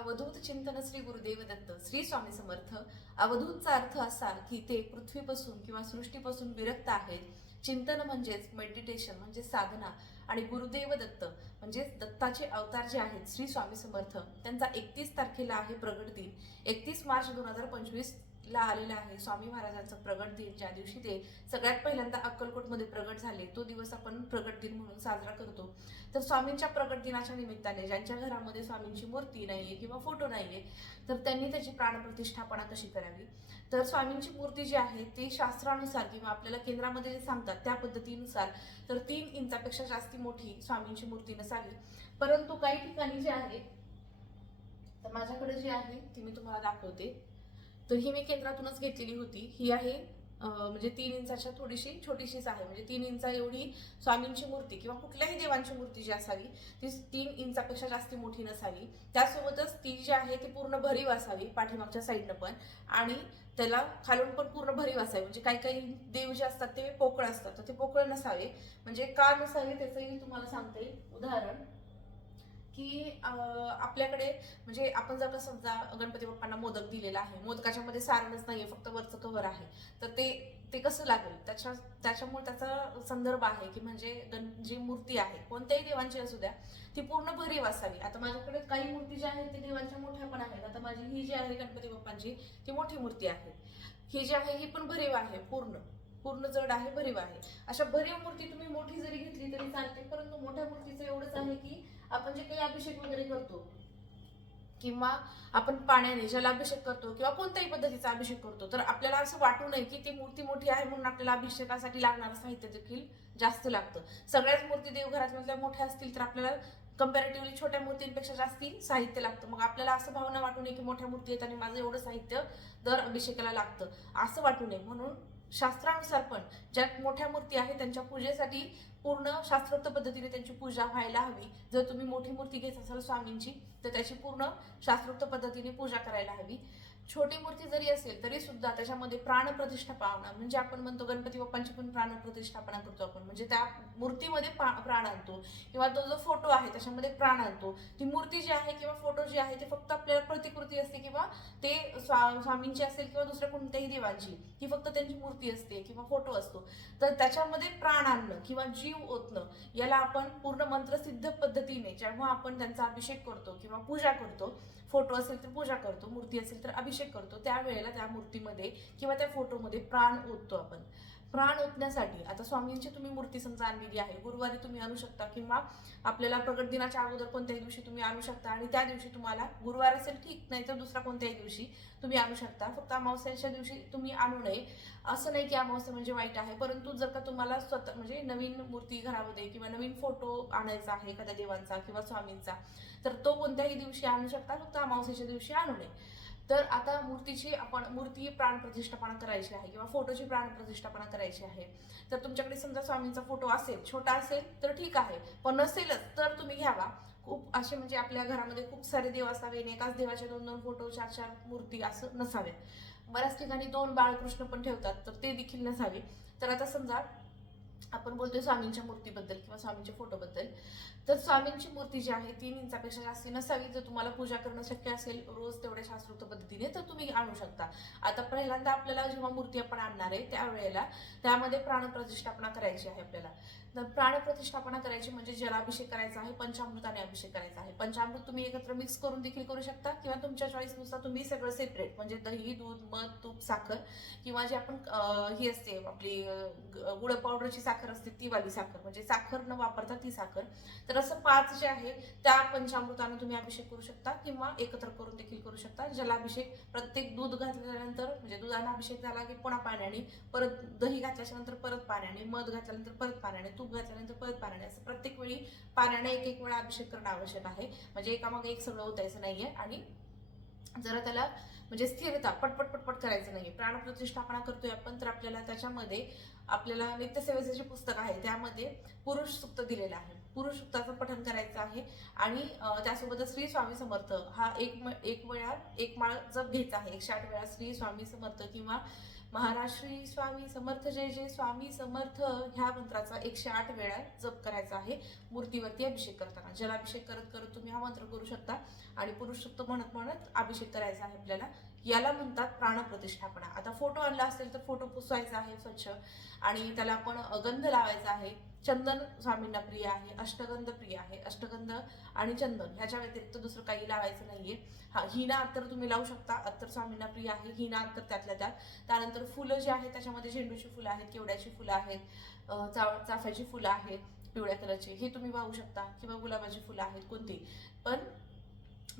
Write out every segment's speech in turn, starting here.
अवधूत चिंतन श्री गुरुदेव दत्त श्री स्वामी समर्थ. अवधूतचा अर्थ असा की ते पृथ्वीपासून किंवा सृष्टीपासून विरक्त आहेत. चिंतन म्हणजेच मेडिटेशन म्हणजे साधना. आणि गुरुदेव दत्त म्हणजे दत्ताचे अवतार जे आहेत श्री स्वामी समर्थ त्यांचा एकतीस तारखेला आहे प्रगट दिन. एकतीस मार्च दोन हजार पंचवीस ला आलेला आहे. स्वामी महाराजांचा प्रगट दिन ज्या दिवशी ते सगळ्यात पहिल्यांदा अक्कलकोटमध्ये प्रगट झाले तो दिवस आपण प्रगट दिन म्हणून साजरा करतो. तर स्वामींच्या प्रगट दिनाच्या निमित्ताने ज्यांच्या घरामध्ये स्वामींची मूर्ती नाहीये किंवा फोटो नाहीये तर त्यांनी त्याची प्राणप्रतिष्ठापना कशी करावी? तर स्वामींची मूर्ती जी आहे ती शास्त्रानुसार किंवा आपल्याला केंद्रामध्ये जे सांगतात त्या पद्धतीनुसार तर तीन इंचापेक्षा जास्ती मोठी स्वामींची मूर्ती नसावी. परंतु काही ठिकाणी जे आहे तर माझ्याकडे जी आहे ती मी तुम्हाला दाखवते. तर ही मी केंद्रातूनच घेतलेली होती. ही आहे म्हणजे तीन इंचाच्या थोडीशी छोटीशीच आहे. म्हणजे तीन इंचा एवढी स्वामींची मूर्ती किंवा कुठल्याही देवांची मूर्ती जी असावी ती तीन इंचापेक्षा जास्त मोठी नसावी. त्यासोबतच ती जी आहे ती पूर्ण भरीव असावी पाठीमागच्या साईडनं पण. आणि त्याला खालून पण पूर्ण भरीव असावी. म्हणजे काही काही देव जे असतात ते पोकळ असतात. तर ते पोकळ नसावे. म्हणजे का नसावे त्याचंही तुम्हाला तुम्हाला सांगते. उदाहरण की आपल्याकडे म्हणजे आपण जर का समजा गणपती बाप्पांना मोदक दिलेला आहे मोदकाच्या मध्ये सारणच नाहीये फक्त वरचं कव्हर आहे तर ते ते कसं लागेल? त्याच्या त्याच्यामुळे त्याचा संदर्भ आहे की म्हणजे गण जी मूर्ती आहे कोणत्याही देवांची असू द्या ती पूर्ण भरीव असावी. आता माझ्याकडे काही मूर्ती ज्या आहेत ते देवांच्या मोठ्या पण आहेत. आता माझी ही जी आहे गणपती बाप्पांची ती मोठी मूर्ती आहे. ही जी आहे ही पण भरीव आहे पूर्ण. पूर्ण जड आहे भरीव आहे. अशा भरीव मूर्ती तुम्ही मोठी जरी घेतली तरी चालते परंतु मोठ्या मूर्तीचं एवढंच आहे की आपण जे काही अभिषेक वगैरे करतो किंवा आपण पाण्याने ज्याला अभिषेक करतो किंवा कोणत्याही पद्धतीचा अभिषेक करतो तर आपल्याला असं वाटू नये की ती मूर्ती मोठी आहे म्हणून आपल्याला अभिषेकासाठी लागणारं साहित्य देखील जास्त लागतं. सगळ्याच मूर्ती देवघरातल्या मोठ्या असतील तर आपल्याला कम्पॅरेटिव्हली छोट्या मूर्तींपेक्षा जास्ती साहित्य लागतं. मग आपल्याला असं भावना वाटू नये की मोठ्या मूर्ती आहेत आणि माझं एवढं साहित्य दर अभिषेकाला लागतं. असं वाटू नये. म्हणून शास्त्रानुसार पण ज्या मोठ्या मूर्ती आहेत त्यांच्या पूजेसाठी पूर्ण शास्त्रोक्त पद्धतीने त्यांची पूजा व्हायला हवी. जर तुम्ही मोठी मूर्ती घेत असाल स्वामींची तर त्याची पूर्ण शास्त्रोक्त पद्धतीने पूजा करायला हवी. छोटी मूर्ती जरी असेल तरी सुद्धा त्याच्यामध्ये प्राणप्रतिष्ठापना म्हणजे आपण म्हणतो गणपती बाप्पांची पण प्राणप्रतिष्ठापना करतो आपण. म्हणजे त्या मूर्तीमध्ये पा- प्राण आणतो किंवा तो जो फोटो आहे त्याच्यामध्ये प्राण आणतो. ती मूर्ती जी आहे किंवा फोटो जी आहे ते फक्त आपल्याला प्रतिकृती असते ते स्वा- स्वामींची असेल किंवा दुसऱ्या कोणत्याही देवांची ती फक्त त्यांची मूर्ती असते किंवा फोटो असतो. तर त्याच्यामध्ये प्राण आणणं किंवा जीव ओतणं याला आपण पूर्ण मंत्रसिद्ध पद्धतीने जेव्हा आपण त्यांचा अभिषेक करतो किंवा पूजा करतो फोटो असेल तर पूजा करतो मूर्ती असेल तर अभिषेक करतो त्यावेळेला त्या मूर्तीमध्ये किंवा त्या फोटोमध्ये प्राण ओततो आपण. प्राण ओतण्यासाठी. आता स्वामींची तुम्ही मूर्ती समजा आणलेली आहे गुरुवारी तुम्ही आणू शकता किंवा आपल्याला प्रगट दिनाच्या अगोदर कोणत्याही दिवशी तुम्ही आणू शकता आणि त्या दिवशी तुम्हाला गुरुवार असेल ठीक नाही तर दुसरा कोणत्याही दिवशी तुम्ही आणू शकता. फक्त अमावस्याच्या दिवशी तुम्ही आणू नये. असं नाही की अमावस्या म्हणजे वाईट आहे परंतु जर का तुम्हाला स्वतः म्हणजे नवीन मूर्ती घरामध्ये किंवा नवीन फोटो आणायचा आहे एखाद्या देवांचा किंवा स्वामींचा तर तो कोणत्याही दिवशी आणू शकता फक्त अमावस्याच्या दिवशी आणू नये. तर आता मूर्तीची आपण मूर्ती प्राणप्रतिष्ठापना करायची आहे किंवा फोटोची प्राणप्रतिष्ठापना करायची आहे. तर तुमच्याकडे समजा स्वामींचा फोटो असेल छोटा असेल तर ठीक आहे. पण नसेलच तर तुम्ही घ्यावा. खूप असे म्हणजे आपल्या घरामध्ये खूप सारे देव असावे आणि एकाच देवाचे दोन दोन फोटो चार चार मूर्ती असं नसावे. बऱ्याच ठिकाणी दोन बाळकृष्ण पण ठेवतात तर ते देखील नसावे. तर आता समजा आपण बोलतोय स्वामींच्या मूर्तीबद्दल किंवा स्वामींच्या फोटोबद्दल. तर स्वामींची मूर्ती जी आहे तीन इंचापेक्षा जास्ती नसावी. जर तुम्हाला पूजा करणं शक्य असेल रोज तेवढ्या शास्त्रोक्त पद्धतीने तर तुम्ही आणू शकता. आता पहिल्यांदा आपल्याला जेव्हा मूर्ती आपण आणणार आहे त्यावेळेला त्यामध्ये प्राणप्रतिष्ठापना करायची आहे आपल्याला. तर प्राणप्रतिष्ठापना करायची म्हणजे जलाभिषेक करायचा आहे पंचामृताने अभिषेक करायचा आहे. पंचामृत तुम्ही एकत्र मिक्स करून देखील करू शकता किंवा तुमच्या चॉईसनुसार तुम्ही सगळं सेपरेट म्हणजे दही दूध मध तूप साखर किंवा जे आपण ही असते आपली गुड गुळ पावडरची साखर साखर असते ती वाली साखर. म्हणजे साखर न वापरता ती साखर. तर असं पाच जे आहे त्या पंचामृताने तुम्ही अभिषेक करू शकता किंवा एकत्र करून देखील करू शकता. जलाभिषेक प्रत्येक दूध घातल्यानंतर म्हणजे दुधाला अभिषेक झाला की पुन्हा पाण्याने परत दही घातल्याच्या नंतर परत पाण्याने मध घातल्यानंतर परत पाण्याने तूप घातल्यानंतर परत पाण्याने असं प्रत्येक वेळी पाण्याने एक एक वेळा अभिषेक करणं आवश्यक आहे. म्हणजे एकामागे एक सगळं होतायचं नाहीये आणि जरा त्याला म्हणजे स्थिरता पटपट पटपट करायचं नाही प्राणप्रतिष्ठापना करतोय आपण तर आपल्याला त्याच्यामध्ये आपल्याला नित्यसेवेचं जे पुस्तक आहे त्यामध्ये पुरुष सुक्त दिलेलं आहे. पुरुष सुक्ताचं पठन करायचं आहे आणि त्यासोबतच श्री स्वामी समर्थ हा एक म- एक वेळा एक माळ जप घ्यायचा आहे. एकशे आठ वेळा श्री स्वामी समर्थ किंवा महाराष्ट्री स्वामी समर्थ जय जय स्वामी समर्थ ह्या मंत्राचा एकशे आठ वेळा जप करायचा आहे. मूर्तीवरती अभिषेक करताना. जलाभिषेक करत करत तुम्ही हा मंत्र करू शकता. आणि पुरुष म्हणत म्हणत अभिषेक करायचा आहे आपल्याला. याला म्हणतात प्राणप्रतिष्ठापना. आता फोटो आणला असेल तर फोटो पुसवायचा आहे स्वच्छ आणि त्याला आपण गंध लावायचा आहे. चंदन स्वामींना प्रिय आहे अष्टगंध प्रिय आहे. अष्टगंध आणि चंदन ह्याच्या व्यतिरिक्त दुसरं काही लावायचं नाहीये. हा हिना अत्तर तुम्ही लावू शकता. अत्तर स्वामींना प्रिय आहे हिना अत्तर त्यातल्या त्यात. त्यानंतर फुलं जी आहेत त्याच्यामध्ये झेंडूची फुलं आहेत केवड्याची फुलं आहेत चा- चाफ्याची फुलं आहेत पिवळ्या कलरची. हे तुम्ही वाहू शकता किंवा गुलाबाची फुलं आहेत कोणती. पण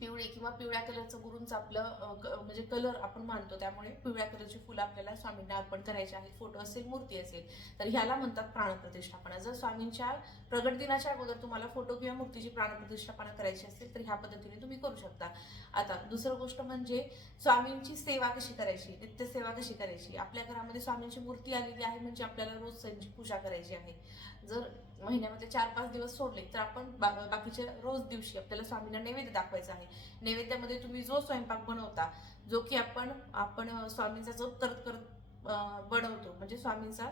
पिवळे किंवा पिवळ्या कलरचं गुरूंचं आपलं म्हणजे कलर आपण मानतो. त्यामुळे पिवळ्या कलरची फुलं आपल्याला स्वामींना अर्पण करायची आहेत. फोटो असेल मूर्ती असेल तर ह्याला म्हणतात प्राणप्रतिष्ठापना जर स्वामींच्या प्रगट दिनाच्या अगोदर तुम्हाला फोटो किंवा मूर्तीची प्राणप्रतिष्ठापना करायची असेल तर ह्या पद्धतीने तुम्ही करू शकता. आता दुसरं गोष्ट म्हणजे स्वामींची सेवा कशी करायची? नित्य सेवा कशी करायची? आपल्या घरामध्ये स्वामींची मूर्ती आलेली आहे म्हणजे आपल्याला रोज त्यांची पूजा करायची आहे. जर महिन्यामध्ये चार पाच दिवस सोडले तर आपण बा- बाकीच्या रोज दिवशी आपल्याला स्वामींना नैवेद्य दाखवायचा आहे. नैवेद्यामध्ये तुम्ही जो स्वयंपाक बनवता जो की आपण आपण स्वामींचा जप करत करत बनवतो. म्हणजे स्वामींचा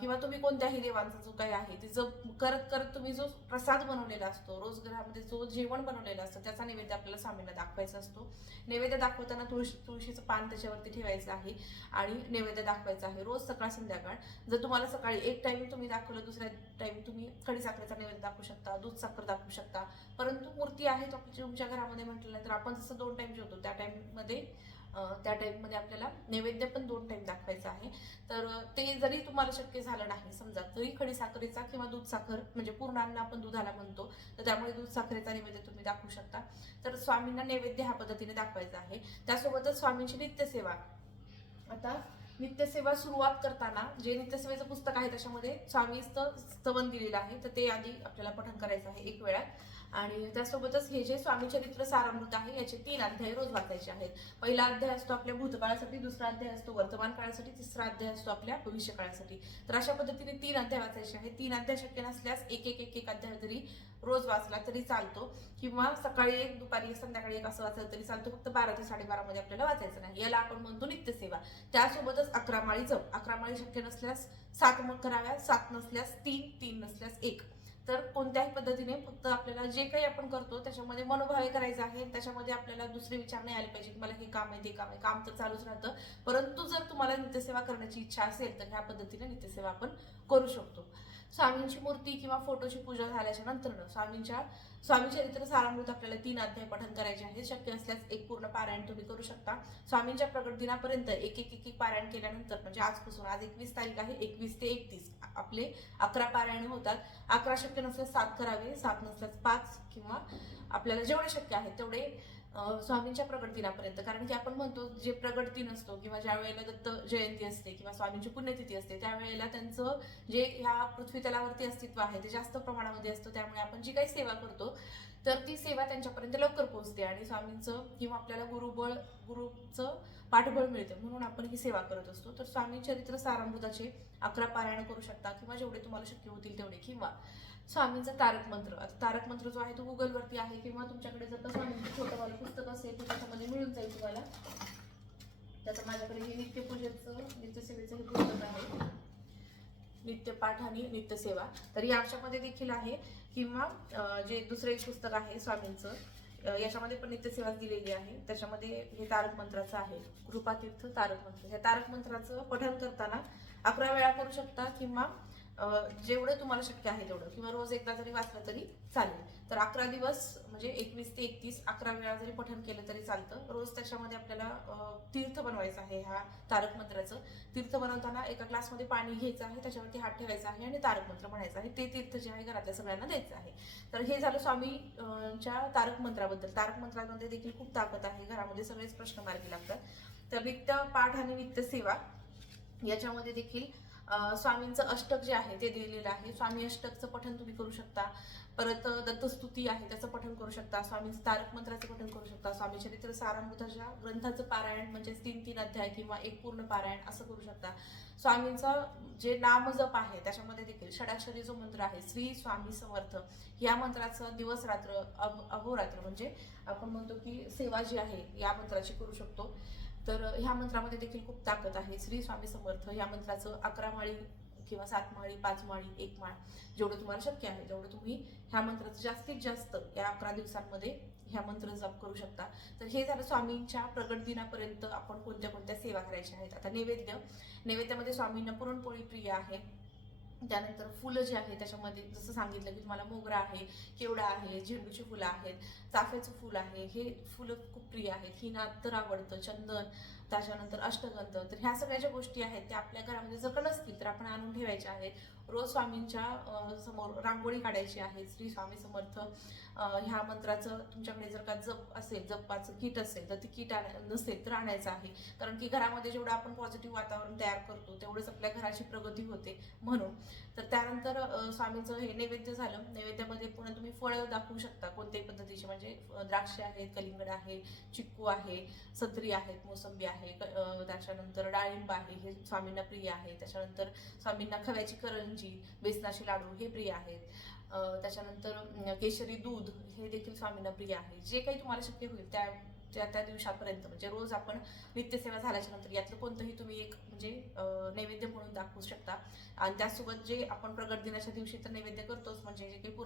किंवा तुम्ही कोणत्याही देवांचा जो काही आहे ते जप करत करत तुम्ही जो प्रसाद बनवलेला असतो रोज घरामध्ये जो जेवण बनवलेला असतं त्याचा नैवेद्य आपल्याला स्वामींना दाखवायचा असतो. नैवेद्य दाखवताना तुळशी तुळशीचं पान त्याच्यावरती ठेवायचं आहे आणि नैवेद्य दाखवायचा आहे रोज सकाळ संध्याकाळ. जर तुम्हाला सकाळी एक टाइम तुम्ही दाखवलं दुसऱ्या टाइम तुम्ही खडी साखरेचा नैवेद्य दाखवू शकता दूध साखर दाखवू शकता. परंतु मूर्ती आहे तो तुमच्या घरामध्ये म्हटलं तर आपण जसं दोन टाइम जेवतो त्या टाइममध्ये त्या टाईपमध्ये आपल्याला नैवेद्य पण दोन टाईम दाखवायचं आहे. तर ते जरी तुम्हाला शक्य झालं नाही समजा तरी खडी साखरेचा किंवा दूध साखर म्हणजे पूर्णांना आपण दुधाला म्हणतो तर त्यामुळे दूध साखरेचा नैवेद्य तुम्ही दाखवू शकता. तर स्वामींना नैवेद्य ह्या पद्धतीने दाखवायचा आहे. त्यासोबतच स्वामींची नित्यसेवा. आता नित्यसेवा सुरुवात करताना जे नित्यसेवेचं पुस्तक आहे त्याच्यामध्ये स्वामीचं स्तवन दिलेलं आहे तर ते आधी आपल्याला पठण करायचं आहे एक वेळा. आणि त्यासोबतच हे जे स्वामी चरित्र सारामृत आहे याचे तीन अध्याय रोज वाचायचे आहेत. पहिला अध्याय असतो आपल्या भूतकाळासाठी दुसरा अध्याय असतो वर्तमान काळासाठी तिसरा अध्याय असतो आपल्या भविष्य काळासाठी तर अशा पद्धतीने तीन अध्याय वाचायचे आहेत. तीन अध्याय शक्य नसल्यास एक एक एक एक अध्याय जरी रोज वाचला तरी चालतो. किंवा सकाळी एक दुपारी संध्याकाळी एक असं वाचलं तरी चालतो. फक्त बारा ते साडेबारा मध्ये आपल्याला वाचायचं नाही. याला आपण म्हणतो नित्यसेवा. त्यासोबतच अकरा माळी जप. अकरा माळी शक्य नसल्यास सात मग कराव्या सात नसल्यास तीन तीन नसल्यास एक. तर कोणत्याही पद्धतीने फक्त आपल्याला जे काही आपण करतो त्याच्यामध्ये मनोभावे करायचं आहे. त्याच्यामध्ये आपल्याला दुसरे विचार नाही आले पाहिजे की मला हे काम आहे ते काम आहे. काम तर चालूच राहतं. परंतु जर तुम्हाला नित्यसेवा करण्याची इच्छा असेल तर ह्या पद्धतीने नित्यसेवा आपण करू शकतो. स्वामींची मूर्ती किंवा फोटोची पूजा झाल्याच्यानंतर स्वामींच्या स्वामी चरित्र सारामृत आपल्याला तीन अध्याय पठन करायचे आहे. शक्य असल्यास एक पूर्ण पारायण तुम्ही करू शकता. स्वामींच्या प्रगट दिनापर्यंत एक एक एक पारायण केल्यानंतर म्हणजे आजपासून आज एकवीस तारीख आहे एकवीस ते एकतीस आपले अकरा पारायण होतात. अकरा शक्य नसल्यास सात करावे सात नसल्यास पाच किंवा आपल्याला जेवढे शक्य आहे तेवढे स्वामींच्या प्रगट दिनापर्यंत. कारण की आपण म्हणतो जे प्रगट दिन असतो किंवा ज्या वेळेला दत्त जयंती असते किंवा स्वामींची पुण्यतिथी असते त्यावेळेला त्यांचं जे ह्या पृथ्वी तलावरती अस्तित्व आहे ते जास्त प्रमाणामध्ये असतं. त्यामुळे आपण जी काही सेवा करतो तर ती सेवा त्यांच्यापर्यंत लवकर पोहोचते आणि स्वामींचं किंवा आपल्याला गुरुबळ गुरुचं पाठबळ मिळतं म्हणून आपण ही सेवा करत असतो. तर स्वामी चरित्र सारामृताचे अकरा पारायण करू शकता किंवा जेवढे तुम्हाला शक्य होतील तेवढे. किंवा स्वामींचा तारक मंत्र. आता तारक मंत्र जो आहे तो गुगलवरती आहे किंवा तुमच्याकडे जर का स्वामींचं छोटंवालं पुस्तक असेल तर त्याच्यामध्ये मिळून जाईल तुम्हाला. त्याचं माझ्याकडे हे नित्यपूजेचं नित्यसेवेचं हे पुस्तक आहे. नित्यपाठ आणि नित्यसेवा. तर याच्यामध्ये देखील आहे किंवा जे दुसरं एक पुस्तक आहे स्वामींचं याच्यामध्ये पण नित्यसेवा दिलेली आहे. त्याच्यामध्ये हे तारक मंत्राचं आहे. कृपातीर्थ तारक मंत्र. ह्या तारक मंत्राचं पठण करताना अकरा वेळा करू शकता किंवा जेवढं तुम्हाला शक्य आहे तेवढं. किंवा रोज एकदा जरी वाचलं तरी चालेल. तर अकरा दिवस म्हणजे एकवीस ते एकतीस अकरा वेळा जरी पठण केलं तरी चालतं. रोज त्याच्यामध्ये आपल्याला तीर्थ बनवायचं आहे ह्या तारक मंत्राचं तीर्थ बनवताना एका ग्लासमध्ये पाणी घ्यायचं आहे त्याच्यावरती हात ठेवायचा आहे आणि तारक मंत्र म्हणायचं आहे. ते तीर्थ जे आहे घरातल्या सगळ्यांना द्यायचं आहे. तर हे झालं स्वामीच्या तारक मंत्राबद्दल तारक मंत्रामध्ये देखील खूप ताकद आहे. घरामध्ये सगळेच प्रश्न मार्गी लागतात. तर वित्त पाठ आणि वित्त सेवा याच्यामध्ये देखील स्वामींचं अष्टक जे आहे ते दिलेलं आहे. स्वामी अष्टकचं पठण तुम्ही करू शकता. परत दत्तस्तुती आहे त्याचं पठण करू शकता. स्वामींचं तारक मंत्राचं पठण करू शकता. स्वामी चरित्र सारामृताच्या ग्रंथाचं पारायण म्हणजे तीन तीन अध्याय किंवा एक पूर्ण पारायण असं करू शकता. स्वामींचा जे नामजप आहे त्याच्यामध्ये देखील षडाक्षरी जो मंत्र आहे श्री स्वामी समर्थ या मंत्राचं दिवस रात्र अहोरात्र म्हणजे आपण म्हणतो की सेवा जी आहे या मंत्राची करू शकतो. तर ह्या मंत्रामध्ये देखील खूप ताकद आहे. श्री स्वामी समर्थ ह्या मंत्राचं अकरा माळी किंवा सात माळी पाच माळी एक माळ जेवढं तुम्हाला शक्य आहे तेवढं तुम्ही ह्या मंत्राचं जास्तीत जास्त या अकरा दिवसांमध्ये ह्या मंत्र जप करू शकता. तर हे झालं स्वामींच्या प्रगट दिनापर्यंत आपण कोणत्या कोणत्या सेवा करायच्या आहेत? आता नैवेद्य. नैवेद्यामध्ये स्वामींना पुरणपोळी प्रिय आहे. त्यानंतर फुलं जी आहे त्याच्यामध्ये जसं सांगितलं की तुम्हाला मोगरा आहे केवडा आहे झेंडूची फुलं आहेत चाफ्याचं फुल आहे हे फुलं खूप प्रिय आहेत. ही तर आवडतं चंदन त्याच्यानंतर अष्टगंध. तर ह्या सगळ्या ज्या गोष्टी आहेत त्या आपल्या घरामध्ये जर का नसतील तर आपण आणून ठेवायच्या आहेत. रोज स्वामींच्या समोर रांगोळी काढायची आहे. श्री स्वामी समर्थ ह्या मंत्राचं तुमच्याकडे जर का जप असेल जपाचं किट असेल तर ती किट नसेल तर आणायचं आहे. कारण की घरामध्ये जेवढं आपण पॉझिटिव्ह वातावरण तयार करतो तेवढंच आपल्या घराची प्रगती होते म्हणून. तर त्यानंतर स्वामींचं हे नैवेद्य झालं. नैवेद्यामध्ये पुन्हा तुम्ही फळं दाखवू शकता कोणत्याही पद्धतीचे. म्हणजे द्राक्षे आहेत कलिंगड आहे चिक्कू आहे संत्री आहेत मोसंबी आहे. आहे त्याच्यानंतर डाळिंब आहे हे स्वामींना प्रिय आहे त्याच्यानंतर स्वामींना खव्याची करंजी बेसनाचे लाडू हे प्रिय आहेत. त्याच्यानंतर केशरी दूध हे देखील स्वामींना प्रिय आहे. जे काही तुम्हाला शक्य होईल त्या त्या त्या दिवसापर्यंत म्हणजे रोज आपण नित्यसेवा झाल्याच्यानंतर यातलं कोणतंही तुम्ही एक म्हणजे नैवेद्य म्हणून दाखवू शकता. आणि त्यासोबत जे आपण प्रगट दिनाच्या दिवशी तर नैवेद्य करतोच म्हणजे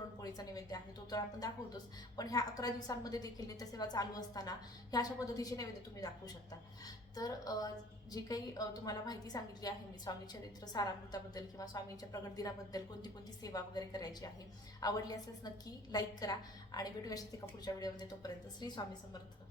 पुरणपोळीचा नैवेद्य आहे तो तर आपण दाखवतोच. पण ह्या अकरा दिवसांमध्ये देखील नित्यसेवा चालू असताना ह्या अशा पद्धतीचे नैवेद्य तुम्ही दाखवू शकता. तर जी काही तुम्हाला माहिती सांगितली आहे मी स्वामी चरित्र सारामृताबद्दल किंवा स्वामींच्या प्रगट दिनाबद्दल कोणती कोणती सेवा वगैरे करायची आहे आवडली असल्यास नक्की लाईक करा. आणि भेटूया अशाच पुढच्या व्हिडिओमध्ये तोपर्यंत. श्री स्वामी समर्थ.